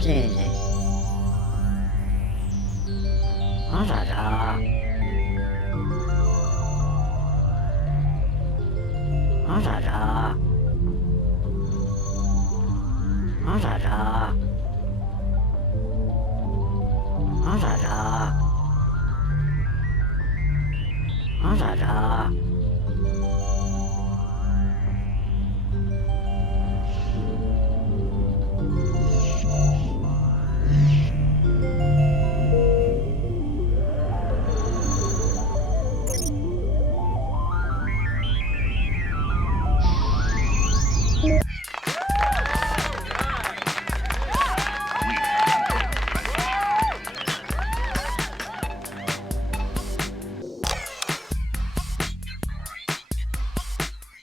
sì, sì. Non so, non so, non so, non so, non so.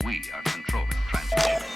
We are controlling transmission.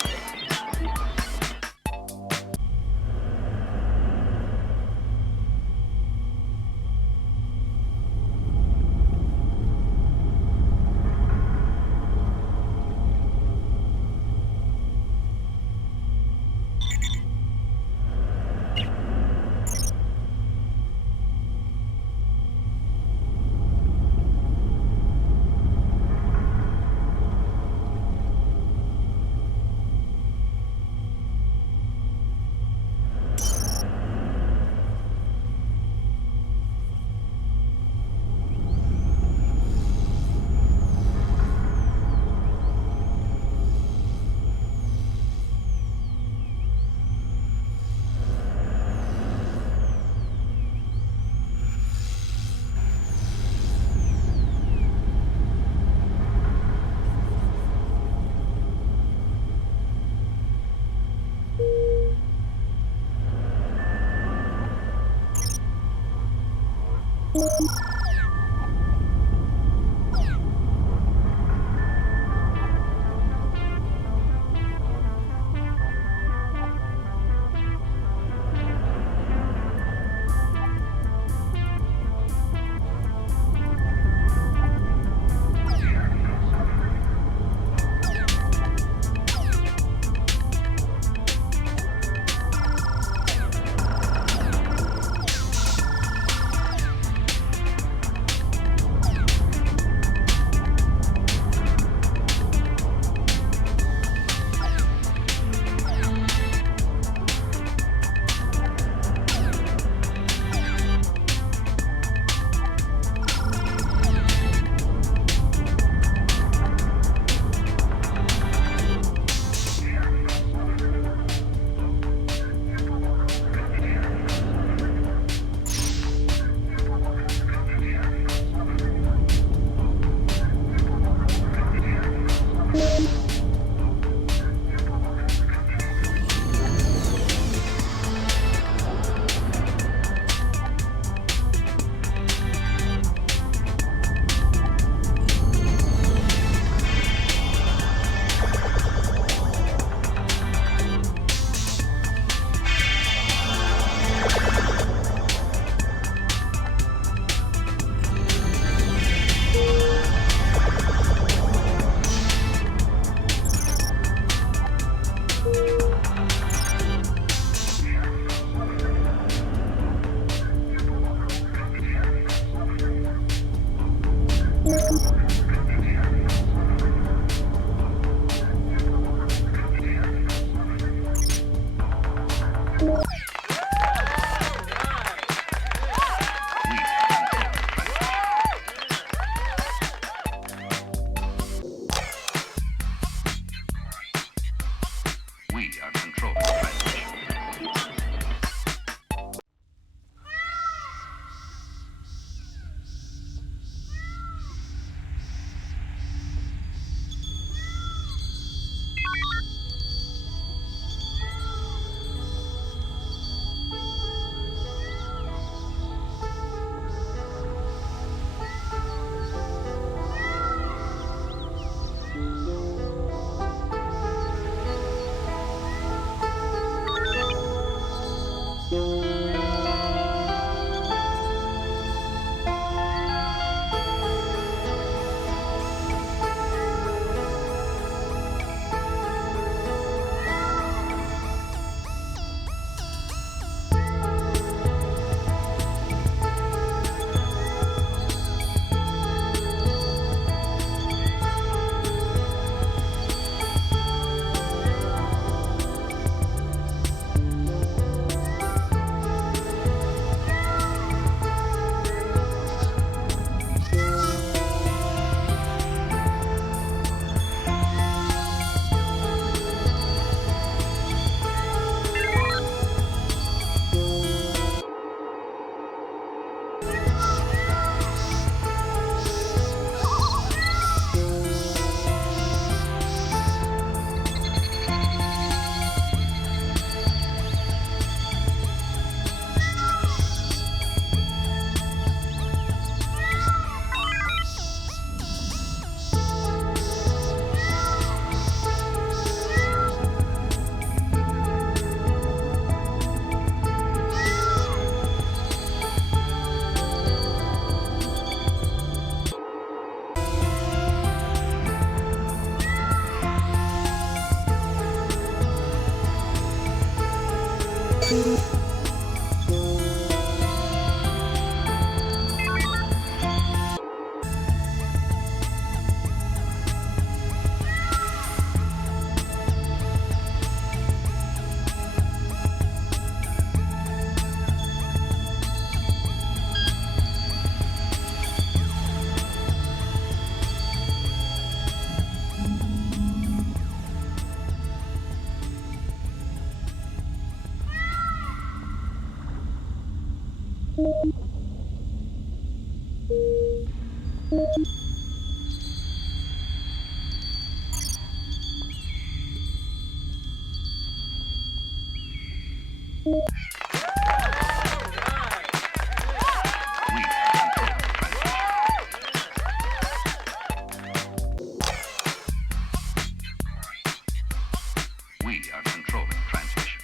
We are controlling transmission.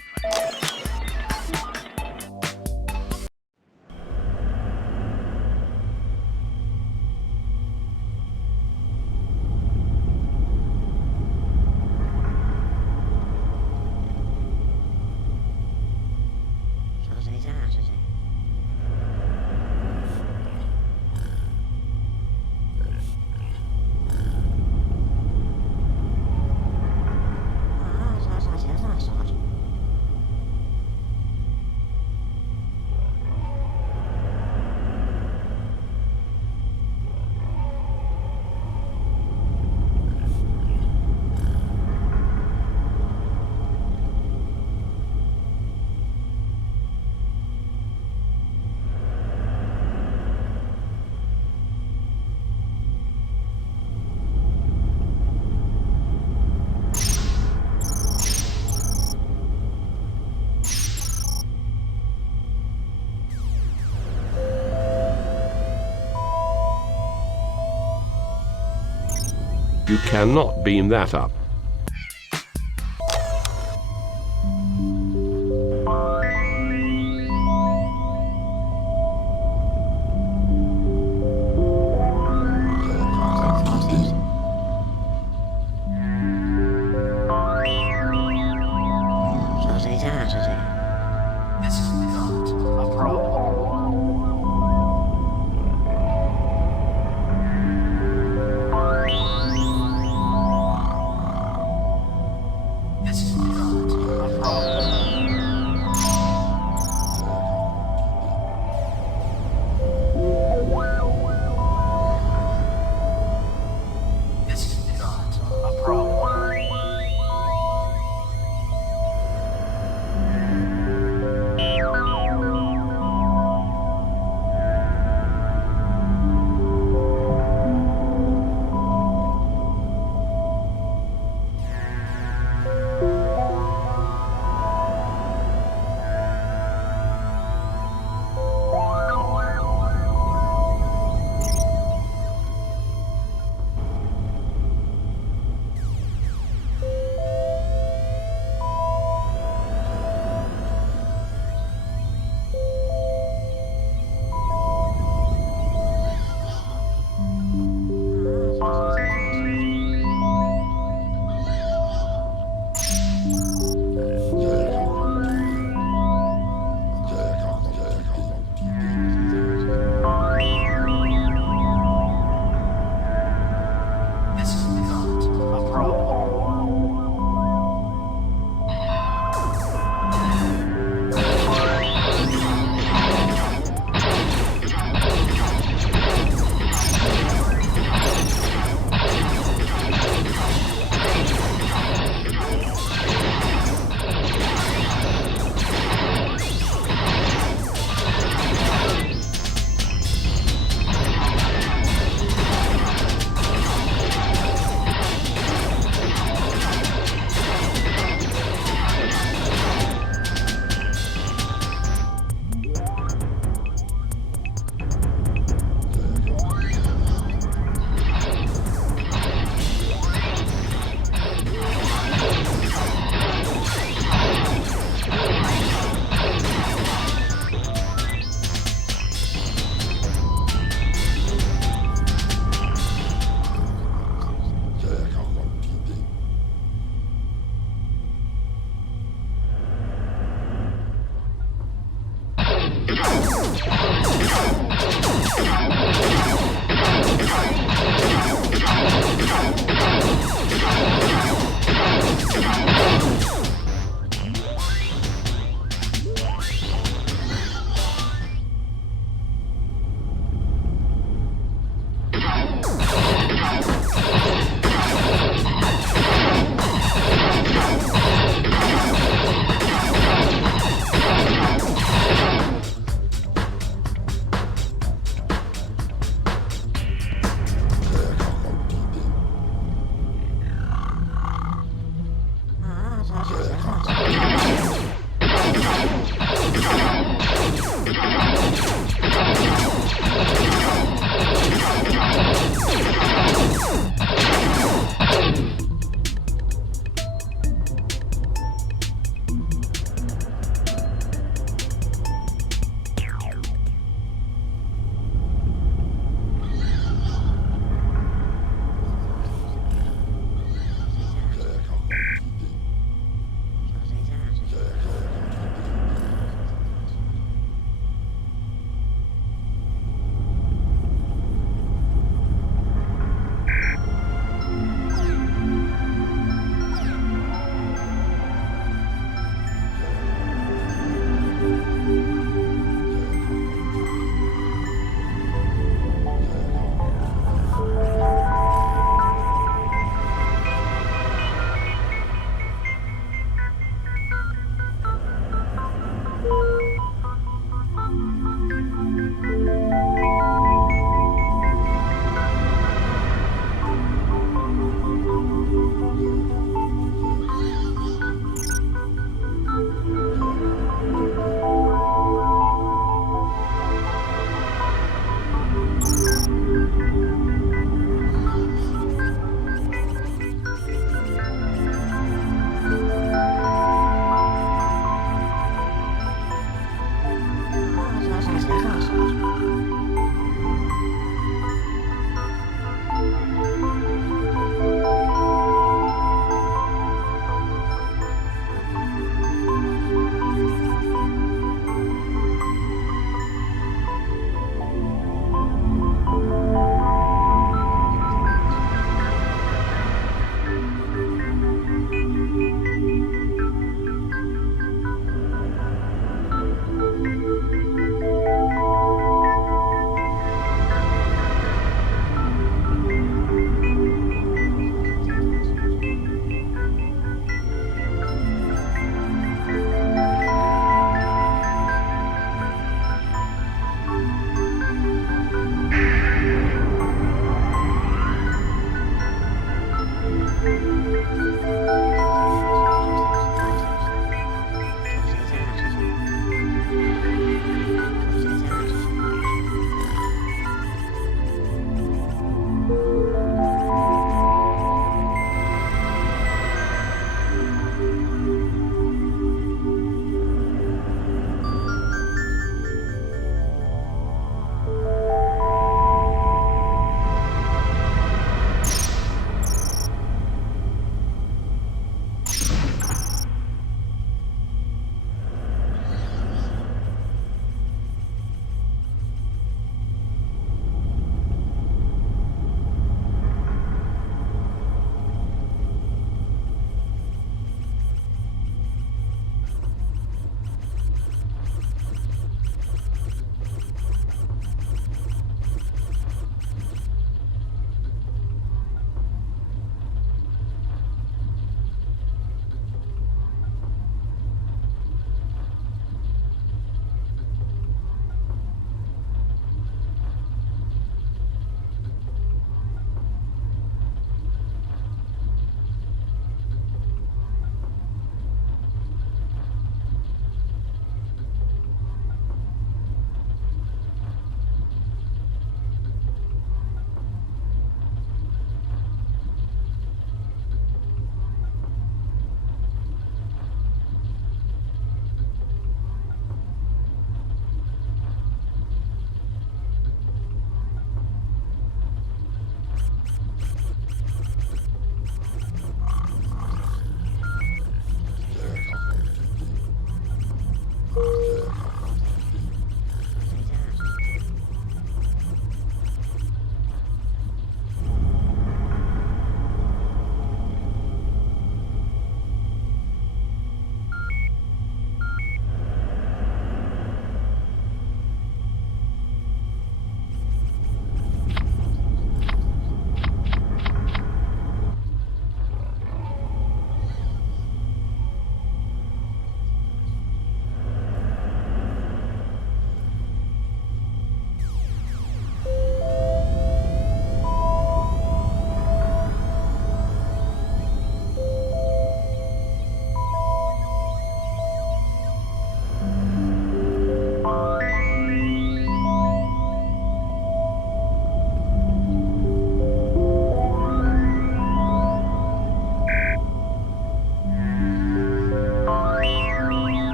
You cannot beam that up. This is not a problem.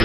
You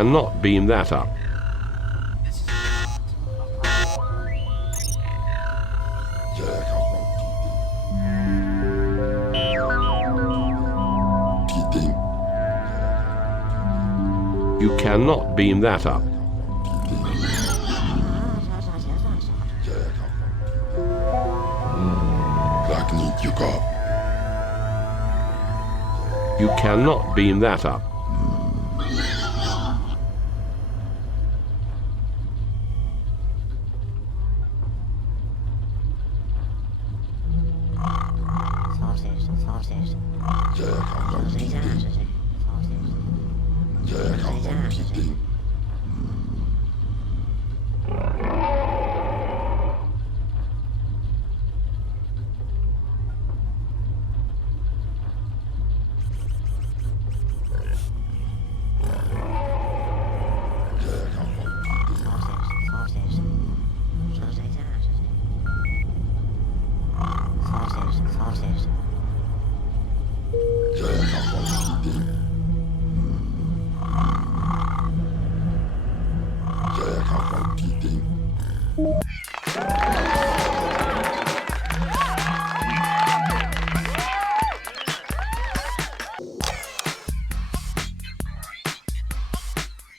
cannot beam that up. You cannot beam that up. You cannot beam that up.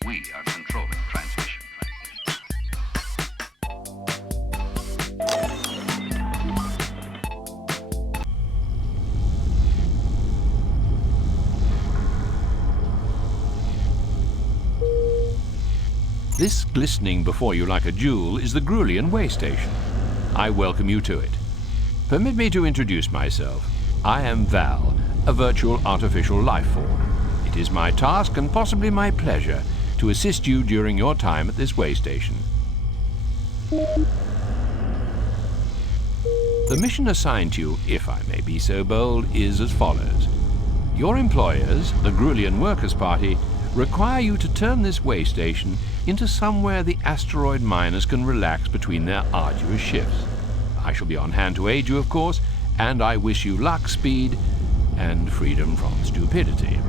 We are controlling transmission. This glistening before you like a jewel is the Grulian way station. I welcome you to it. Permit me to introduce myself. I am Val, a virtual artificial life form. It is my task and possibly my pleasure to assist you during your time at this way station. The mission assigned to you, if I may be so bold, is as follows. Your employers, the Grulian Workers' Party, require you to turn this way station into somewhere the asteroid miners can relax between their arduous shifts. I shall be on hand to aid you, of course, and I wish you luck, speed, and freedom from stupidity.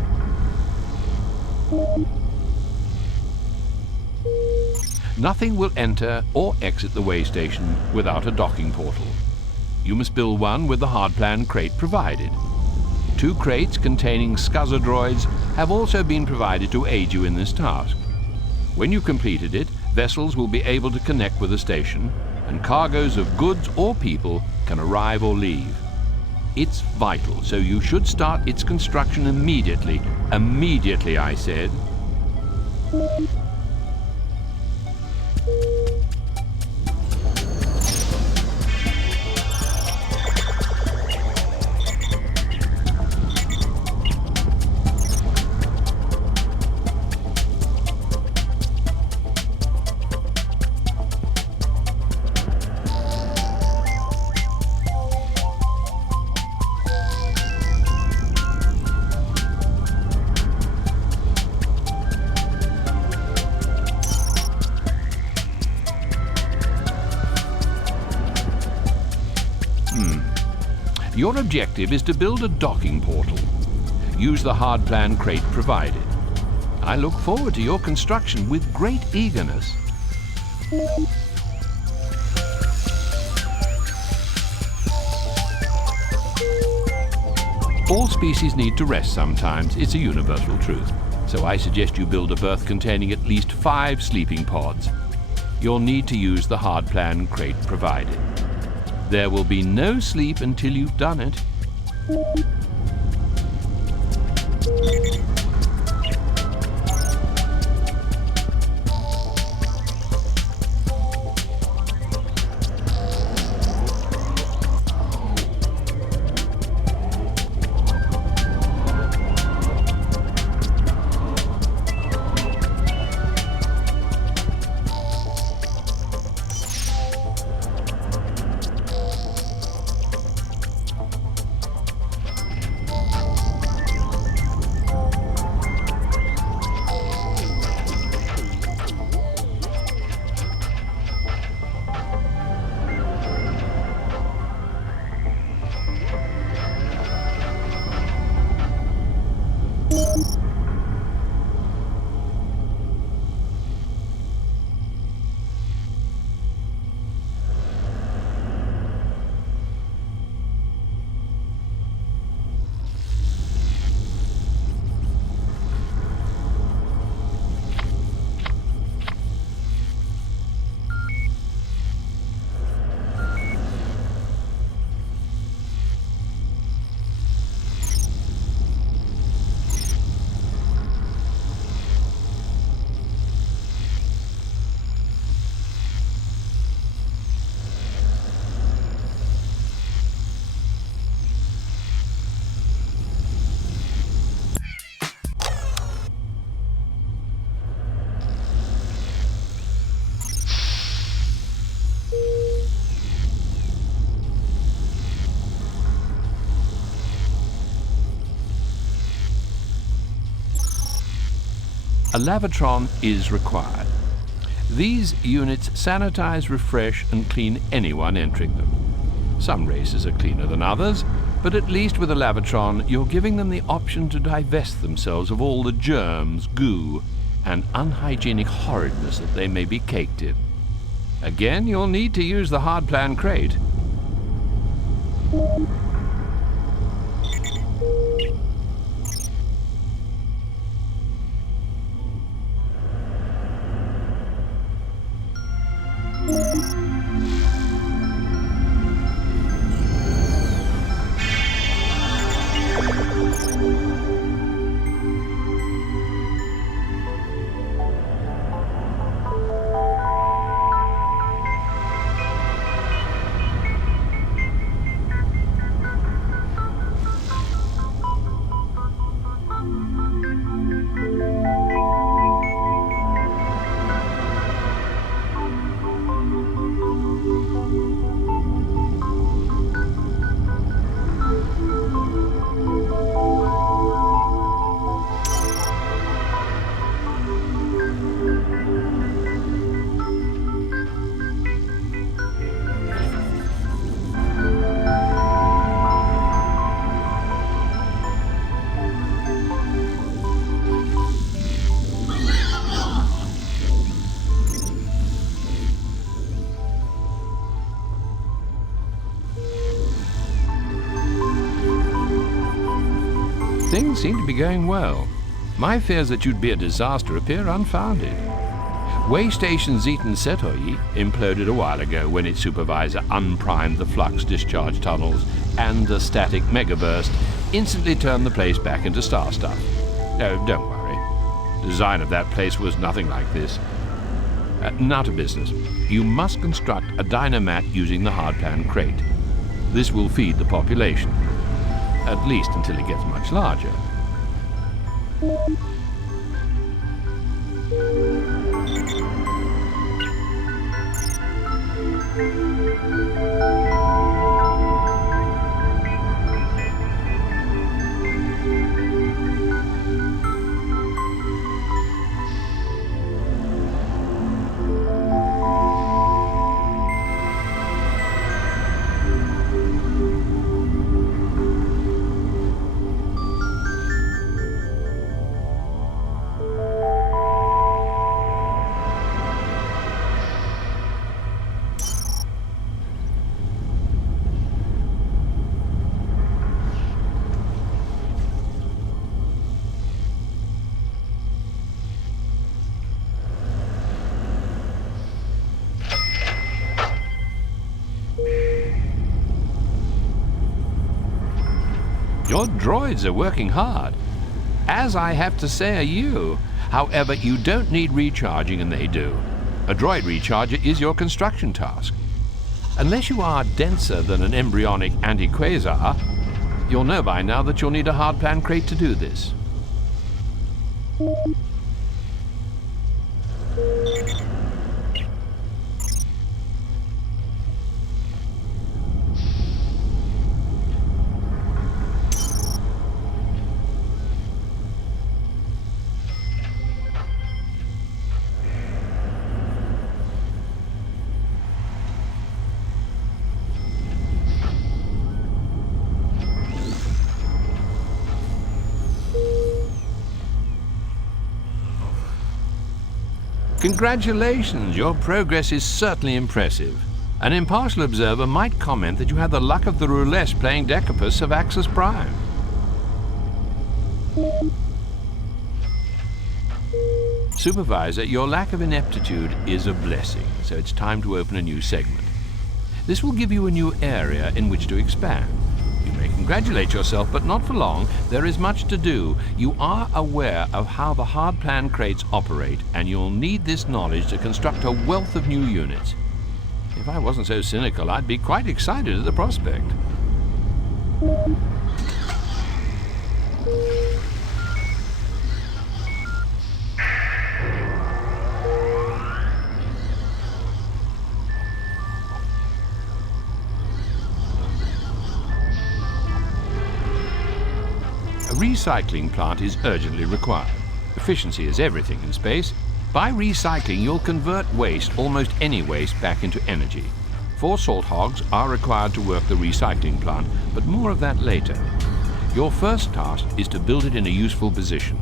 Nothing will enter or exit the way station without a docking portal. You must build one with the hardplan crate provided. 2 crates containing scuzzer droids have also been provided to aid you in this task. When you've completed it, vessels will be able to connect with the station, and cargoes of goods or people can arrive or leave. It's vital, so you should start its construction immediately. Immediately, I said. Your objective is to build a docking portal. Use the hardplan crate provided. I look forward to your construction with great eagerness. species need to rest sometimes. It's a universal truth. So I suggest you build a berth containing at least 5 sleeping pods. You'll need to use the hard plan crate provided. There will be no sleep until you've done it. A lavatron is required. These units sanitize, refresh, and clean anyone entering them. Some races are cleaner than others, but at least with a lavatron, you're giving them the option to divest themselves of all the germs, goo, and unhygienic horridness that they may be caked in. Again, you'll need to use the hard plan crate. Things seem to be going well. My fears that you'd be a disaster appear unfounded. Way Station Zeton Setoyi imploded a while ago when its supervisor unprimed the flux discharge tunnels, and the static megaburst instantly turned the place back into star stuff. No, don't worry. The design of that place was nothing like this. Now to business. You must construct a dynamat using the hard plan crate. This will feed the population, at least until it gets much larger. Your droids are working hard, as I have to say are you. However, you don't need recharging and they do. A droid recharger is your construction task. Unless you are denser than an embryonic anti-quasar, you'll know by now that you'll need a hardplan crate to do this. Congratulations, your progress is certainly impressive. An impartial observer might comment that you had the luck of the roulette playing Decapus of Axis Prime. Supervisor, your lack of ineptitude is a blessing, so it's time to open a new segment. This will give you a new area in which to expand. You may congratulate yourself, but not for long. There is much to do. You are aware of how the hardplan crates operate, and you'll need this knowledge to construct a wealth of new units. If I wasn't so cynical, I'd be quite excited at the prospect. A recycling plant is urgently required. Efficiency is everything in space. By recycling, you'll convert waste, almost any waste, back into energy. 4 salt hogs are required to work the recycling plant, but more of that later. Your first task is to build it in a useful position.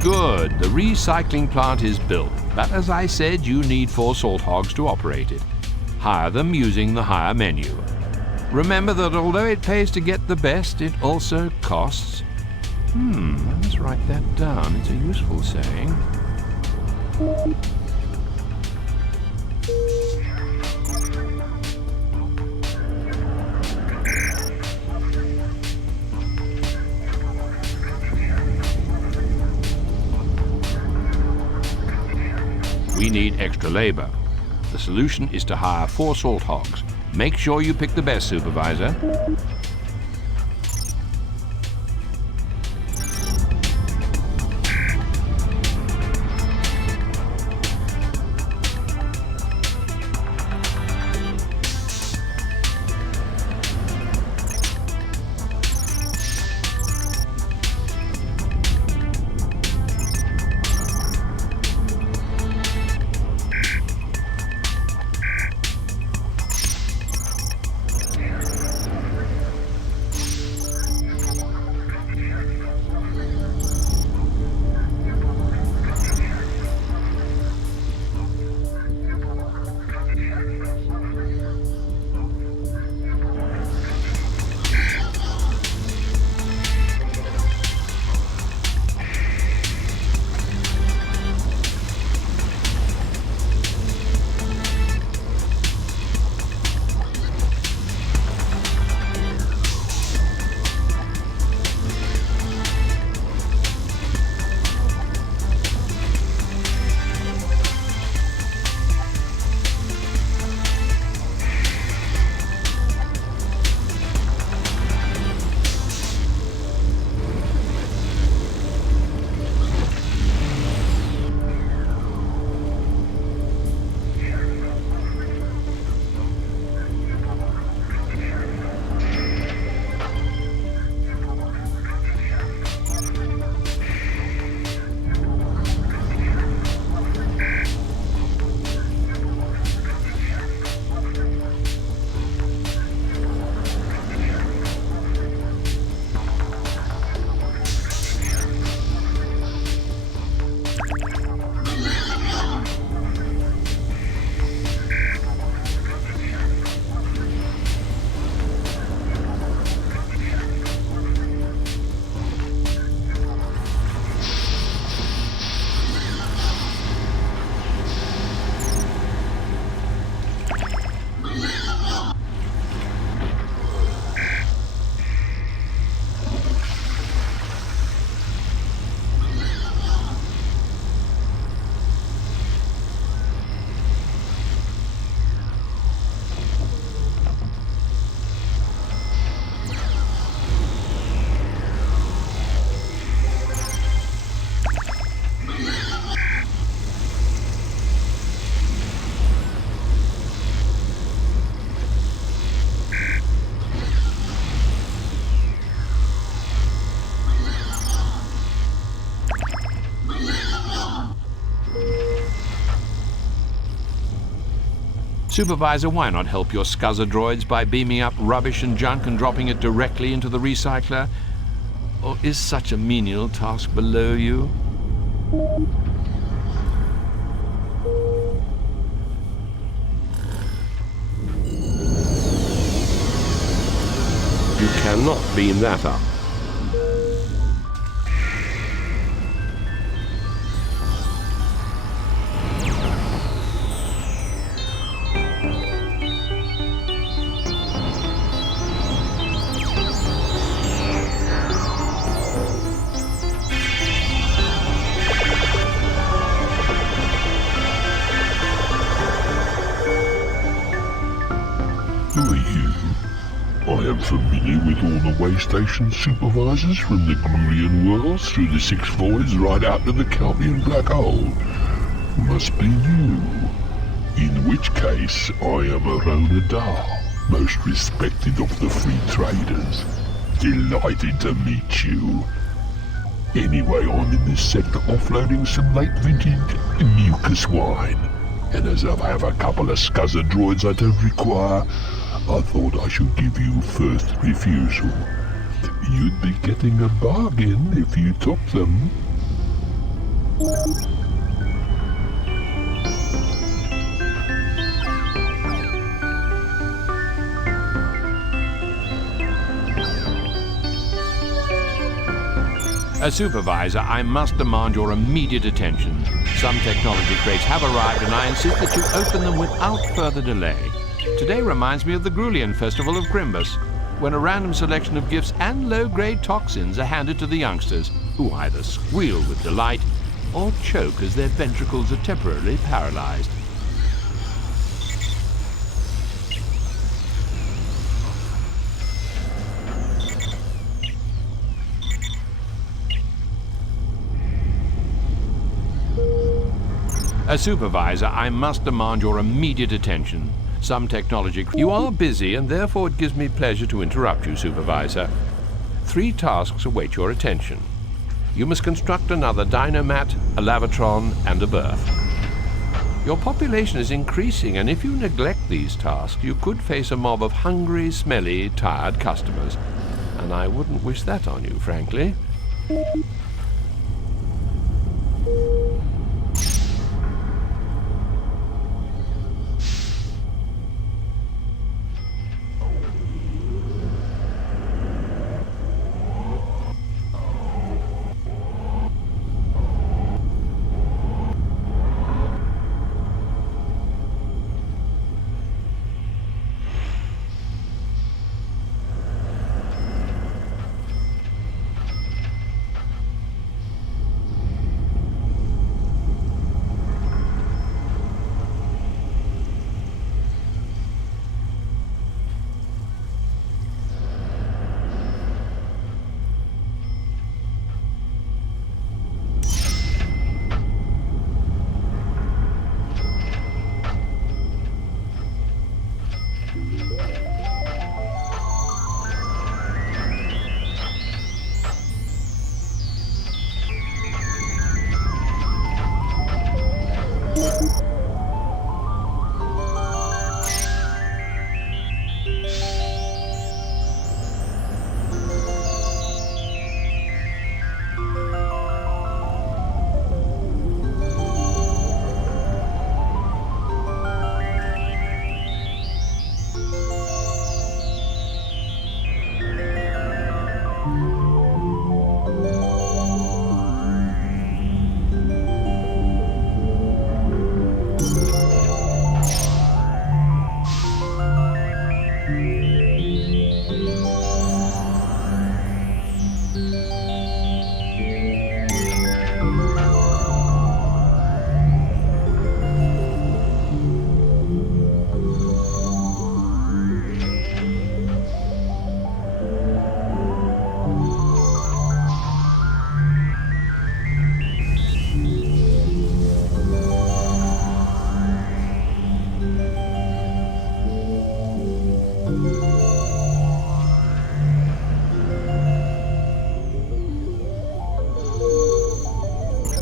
Good, the recycling plant is built, but as I said, you need 4 salt hogs to operate it. Hire them using the hire menu. Remember that although it pays to get the best, it also costs. Let's write that down. It's a useful saying. We need extra labor. The solution is to hire 4 salt hogs. Make sure you pick the best, Supervisor. Supervisor, why not help your scuzzer droids by beaming up rubbish and junk and dropping it directly into the recycler? Or is such a menial task below you? You cannot beam that up. Who are you? I am familiar with all the way station supervisors from the Grulian worlds through the six voids right out to the Calvian black hole. Must be you. In which case, I am a Ronadar, most respected of the free traders. Delighted to meet you. Anyway, I'm in this sector offloading some late vintage mucus wine. And as I have a couple of scuzzer droids I don't require, I thought I should give you first refusal. You'd be getting a bargain if you took them. As supervisor, I must demand your immediate attention. Some technology crates have arrived and I insist that you open them without further delay. Today reminds me of the Grulian Festival of Grimbus, when a random selection of gifts and low-grade toxins are handed to the youngsters, who either squeal with delight or choke as their ventricles are temporarily paralyzed. As supervisor, I must demand your immediate attention. Some technology... You are busy, and therefore it gives me pleasure to interrupt you, Supervisor. 3 tasks await your attention. You must construct another Dynomat, a Lavatron, and a berth. Your population is increasing, and if you neglect these tasks, you could face a mob of hungry, smelly, tired customers. And I wouldn't wish that on you, frankly.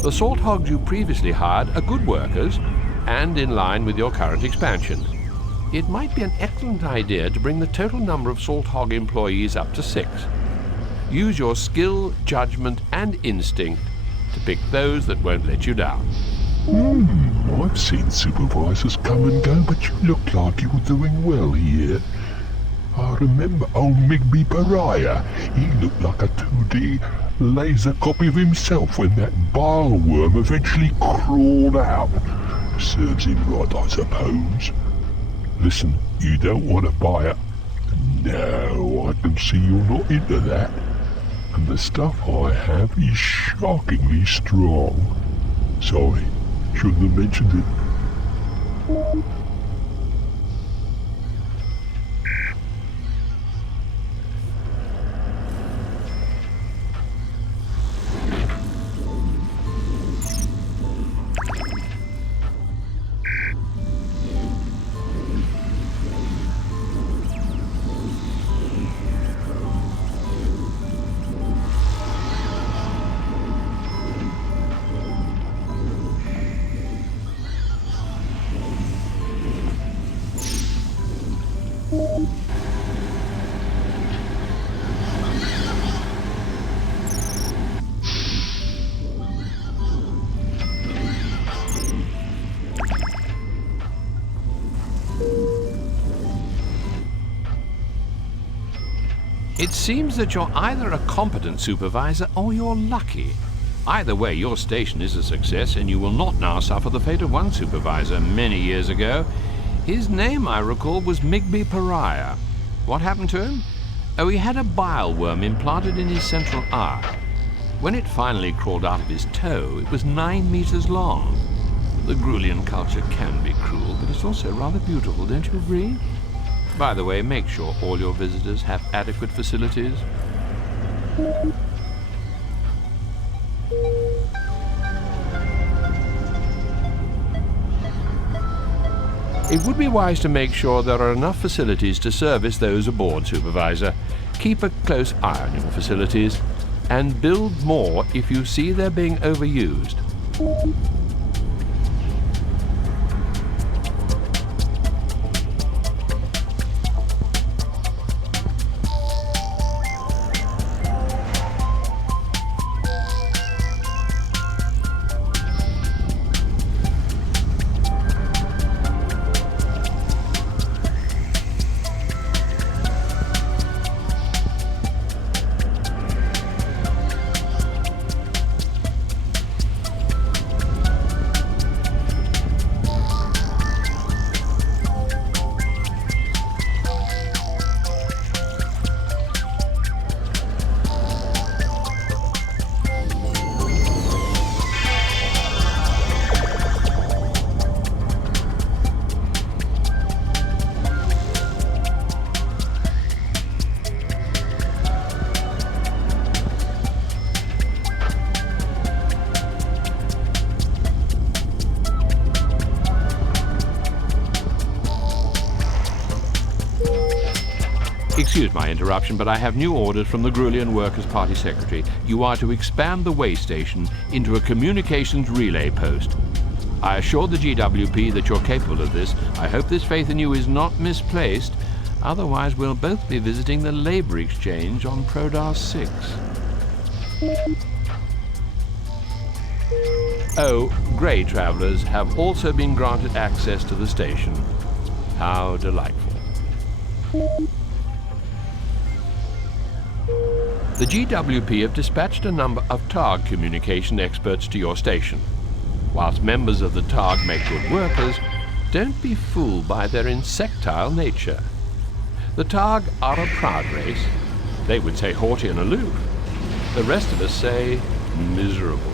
The salt hogs you previously hired are good workers and in line with your current expansion. it might be an excellent idea to bring the total number of Salt Hog employees up to 6. Use your skill, judgment, and instinct to pick those that won't let you down. I've seen supervisors come and go, but you look like you were doing well here. I remember old Migby Pariah. He looked like a 2D laser copy of himself when that bile worm eventually crawled out. Serves him right, I suppose. Listen, you don't want to buy it? No, I can see you're not into that. And the stuff I have is shockingly strong. Sorry, shouldn't have mentioned it. It seems that you're either a competent supervisor or you're lucky. Either way, your station is a success, and you will not now suffer the fate of one supervisor many years ago. His name, I recall, was Migby Pariah. What happened to him? Oh, he had a bile worm implanted in his central eye. When it finally crawled out of his toe, it was 9 meters long. The Grulian culture can be cruel, but it's also rather beautiful, don't you agree? By the way, make sure all your visitors have adequate facilities. It would be wise to make sure there are enough facilities to service those aboard, Supervisor. Keep a close eye on your facilities, and build more if you see they're being overused. Excuse my interruption, but I have new orders from the Grulian Workers' Party Secretary. You are to expand the way station into a communications relay post. I assure the GWP that you're capable of this. I hope this faith in you is not misplaced. Otherwise, we'll both be visiting the labor exchange on Prodar 6. Oh, grey travellers have also been granted access to the station. How delightful. The GWP have dispatched a number of TARG communication experts to your station. Whilst members of the TARG make good workers, don't be fooled by their insectile nature. The TARG are a proud race. They would say haughty and aloof. The rest of us say miserable.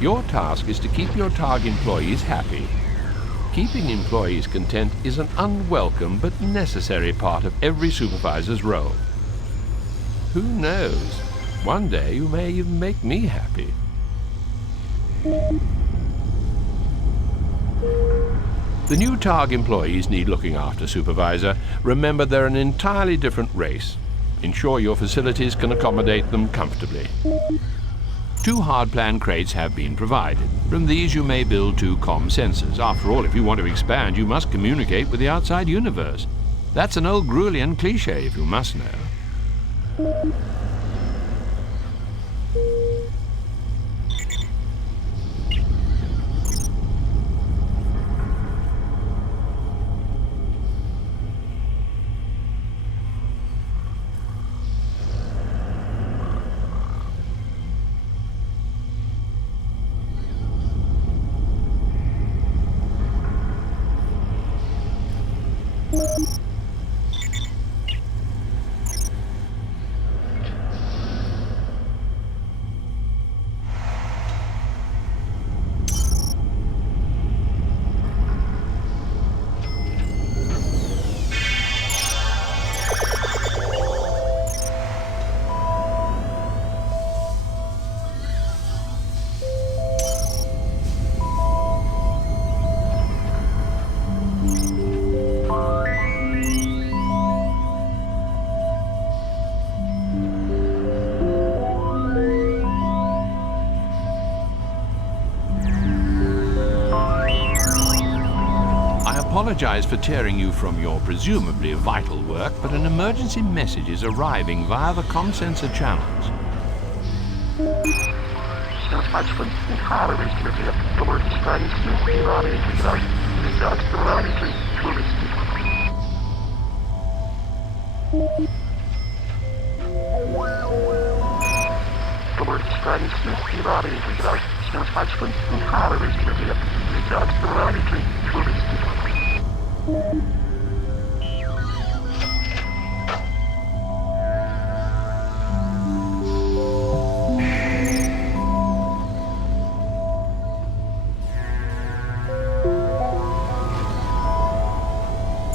Your task is to keep your TARG employees happy. Keeping employees content is an unwelcome but necessary part of every supervisor's role. Who knows? One day you may even make me happy. The new TARG employees need looking after, Supervisor. Remember, they're an entirely different race. Ensure your facilities can accommodate them comfortably. 2 hard-plan crates have been provided. From these you may build 2 comm sensors. After all, if you want to expand, you must communicate with the outside universe. That's an old Grulian cliché, if you must know. I apologize for tearing you from your presumably vital work, but an emergency message is arriving via the comm sensor channels.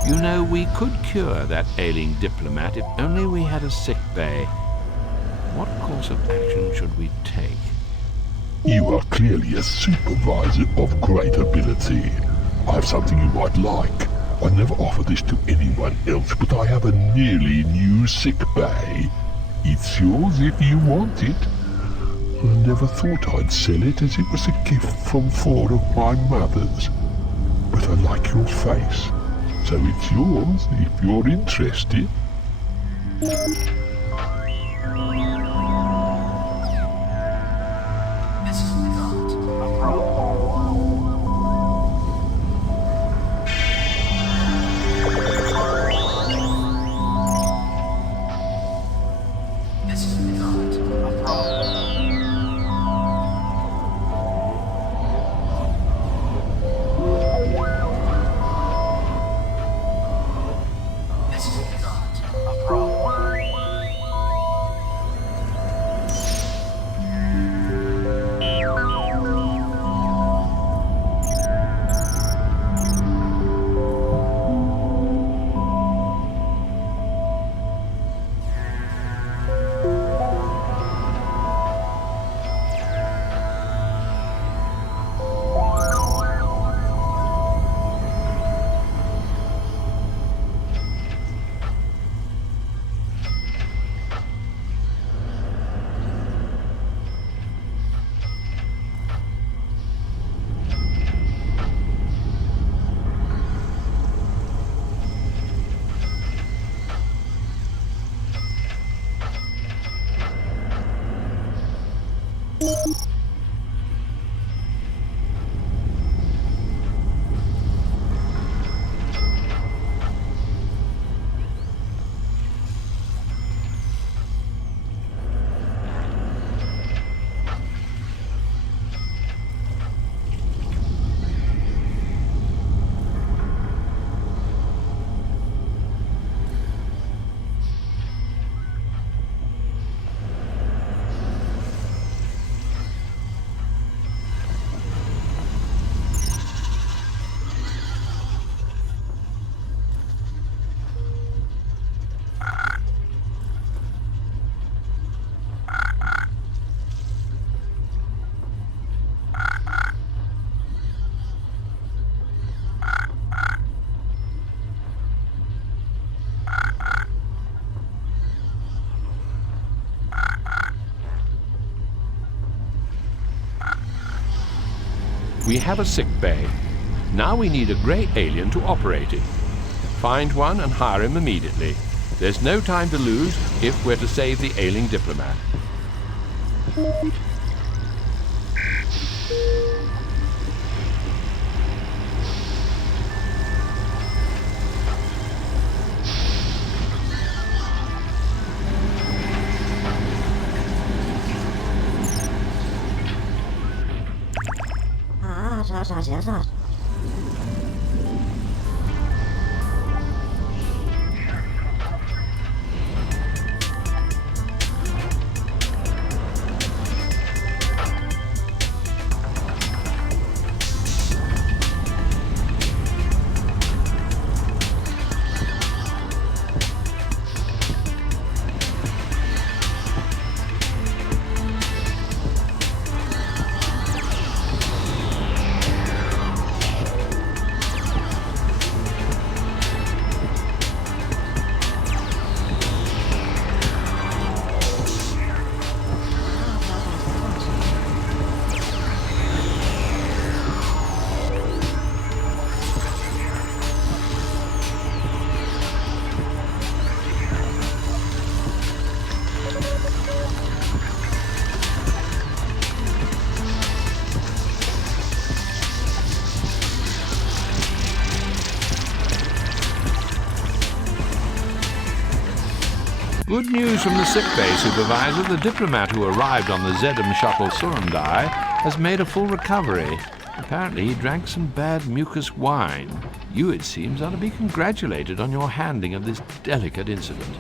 You know, we could cure that ailing diplomat if only we had a sick bay. What course of action should we take? You are clearly a supervisor of great ability. I have something you might like. I never offer this to anyone else, but I have a nearly new sick bay. It's yours if you want it. I never thought I'd sell it, as it was a gift from 4 of my mothers. But I like your face, so it's yours if you're interested. This is not a problem. This is not a problem. This is not a problem. We have a sick bay. Now we need a grey alien to operate it. Find one and hire him immediately. There's no time to lose if we're to save the ailing diplomat. Good news from the sickbay, Supervisor. The diplomat who arrived on the Zedum shuttle Surundai has made a full recovery. Apparently he drank some bad mucus wine. You, it seems, are to be congratulated on your handling of this delicate incident.